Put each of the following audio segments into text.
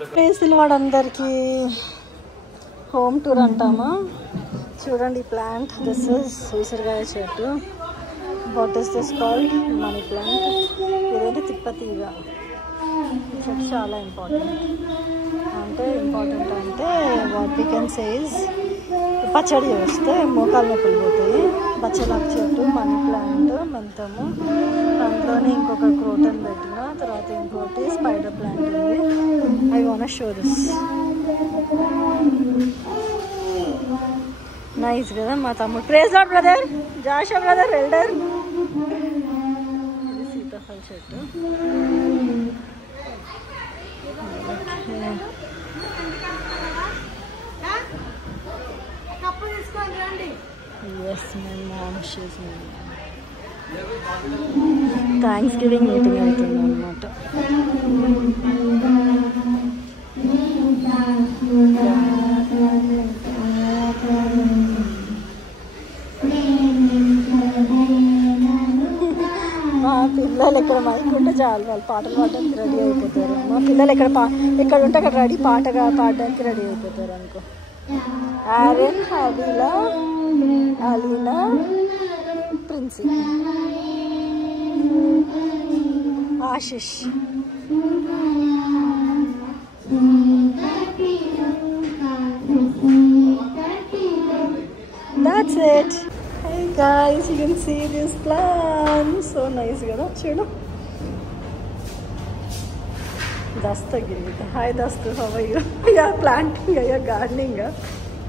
ప్లేసులు వాడందరికీ home tour అంటామా. చూడండి ప్లాంట్, దిస్ ఇస్ ఉసిరికాయ చెట్టు. What is this called? Money plant. ఇదేంటి తిప్పతీగ. ఈ చెట్టు చాలా ఇంపార్టెంట్ అంటే వాట్ వీ కెన్ సేస్ పచ్చడి చేస్తే మోకాలు నొప్పులు పోతాయి. బచ్చలాకు చెట్టు, మనీ ప్లాంట్, మెంతము, దాంట్లోనే ఇంకొక క్రోటన్ పెట్టిన తర్వాత ఇంకోటి స్పైడర్ ప్లాంట్ ఉంది. I want show this. Nice కదా మా తమ్ముడు. ప్రేజ్ లార్డ్ బ్రదర్, జాషా బ్రదర్, ఎల్డర్. ఇది సీతాఫల చెట్టు. Yes, my mom, she's my mom. Thanksgiving meeting అవుతుంది అన్నమాట. మా పిల్లలు ఎక్కడ మైకుంటే చాలు వాళ్ళు పాటలు పాడడానికి రెడీ అయిపోతారు. మా పిల్లలు ఎక్కడ ఉంటే అక్కడ పాటగా పాడడానికి రెడీ అయిపోతారు అనుకో. Aaron, Habeela, Alina, Princy, Ashish. That's it. Hey guys, you can see this plant. So nice కదా, చూడు. దస్త గిరిగిత. హాయ్ దస్తు, how are you? Yeah planting, yeah gardening.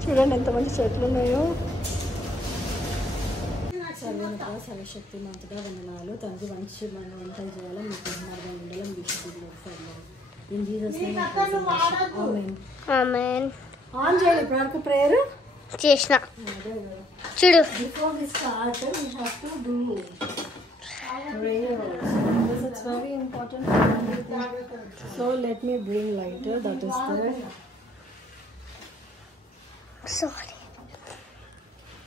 చూడండి ఎంత మంచి చెట్లు ఉన్నాయో. సర్వేనగా సర్వశక్తి మంతుగా వందనాలు తండ్రి. మంచి మన వంటలు చేయాలి, మీకు మార్గం ఉండాలి, మీకు in Jesus name amen. Amen. On చేయాలి ఇప్పుడు వరకు ప్రేయర్ చేసిన. చూడు, before we start we have to do prayer because it's very important. So let me bring lighter, that is there. Sorry.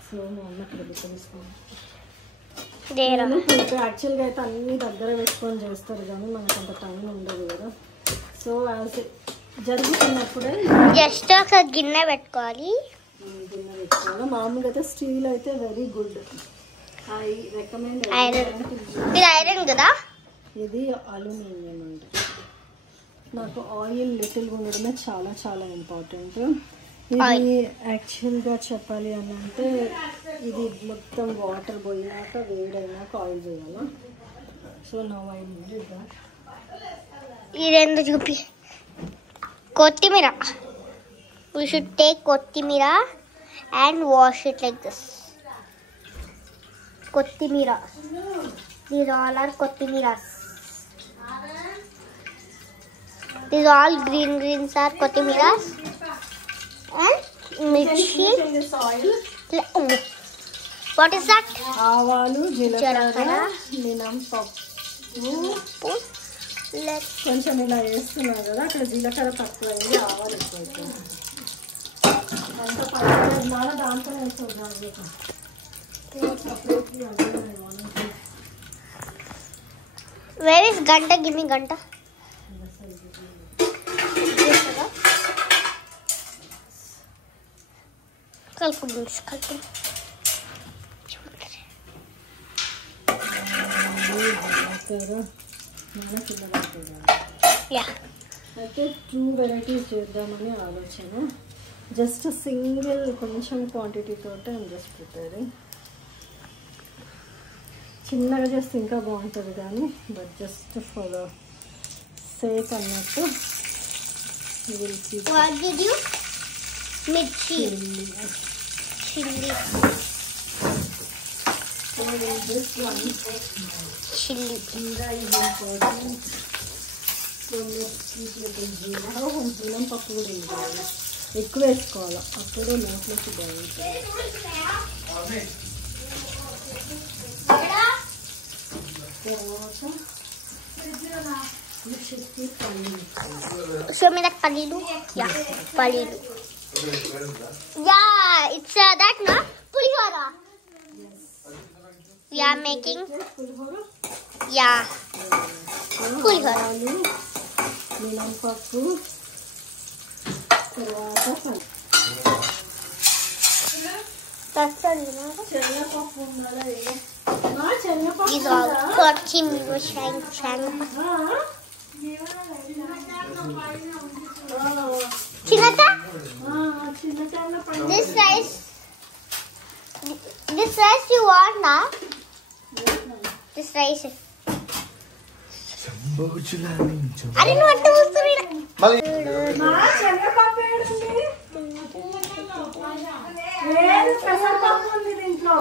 So mama ఇక్కడ పెట్టేసుకోండి. దేరా ఇప్పుడు యాక్చువల్గా అయితే అన్ని దగ్గర పెట్టుకొని చేస్తారు కానీ మనకు అంత టైం ఉండదు కదా. సో జరుగుతున్నప్పుడే జస్ట్ ఒక గిన్నె పెట్టుకోవాలి. మామూలుగా అయితే స్టీల్ అయితే వెరీ గుడ్. I recommend. ఇది ఐరన్ కదా, ఇది అల్యూమినియం అండి. నాకు ఆయిల్ లిటిల్ ఉండడమే చాలా చాలా ఇంపార్టెంట్. ఇది యాక్చువల్గా చెప్పాలి అని అంటే ఇది మొత్తం వాటర్ పోయినాక వేడైనాక ఆయిల్ చేయాలా. So now I need that. ఇదేందో చూపి. కొత్తిమీర. We should take కొత్తిమీర and wash it like this. కొత్తిమీర. These all are కొత్తిమీras. These all greens are కొత్తిమీras. And mirchi. What is that? ఆవాలు, జీలకర్ర, మినపప్పు. కొంచెం ఇలా వేస్తున్నారు కదా, అక్కడ జీలకర్ర తక్కువ అయింది, ఆవాలు ఎక్కువ అయిపోయింది. అంత పచ్చడి దాంట్లో వేస్తుంది. Where is Ganta? Give me Ganta. Kalpun. Yeah. అయితే 2 varieties చేద్దామని ఆలోచన. జస్ట్ సింగిల్ కొంచెం క్వాంటిటీ తోటే ఐమ్ జస్ట్ ప్రిపేరింగ్. చిన్నగా చేస్తే ఇంకా బాగుంటుంది కానీ but just for the sake అన్నట్టు. మిర్చి, చిల్లీ, జీలం పప్పు కూడా వేయాలి, ఎక్కువ వేసుకోవాలి, అప్పుడు నోట్లోకి బాగుంటుంది. Show me that palilu. Yeah, palilu. Yeah, it's that na pulihora. We are making. Yeah, pulihora. Milampappu, శనగపప్పు ఉండాలా? These all for Kim was trying. Chinata? This rice you want now? This rice. I didn't want to use పెసరపప్పు ఉంది దీంట్లో.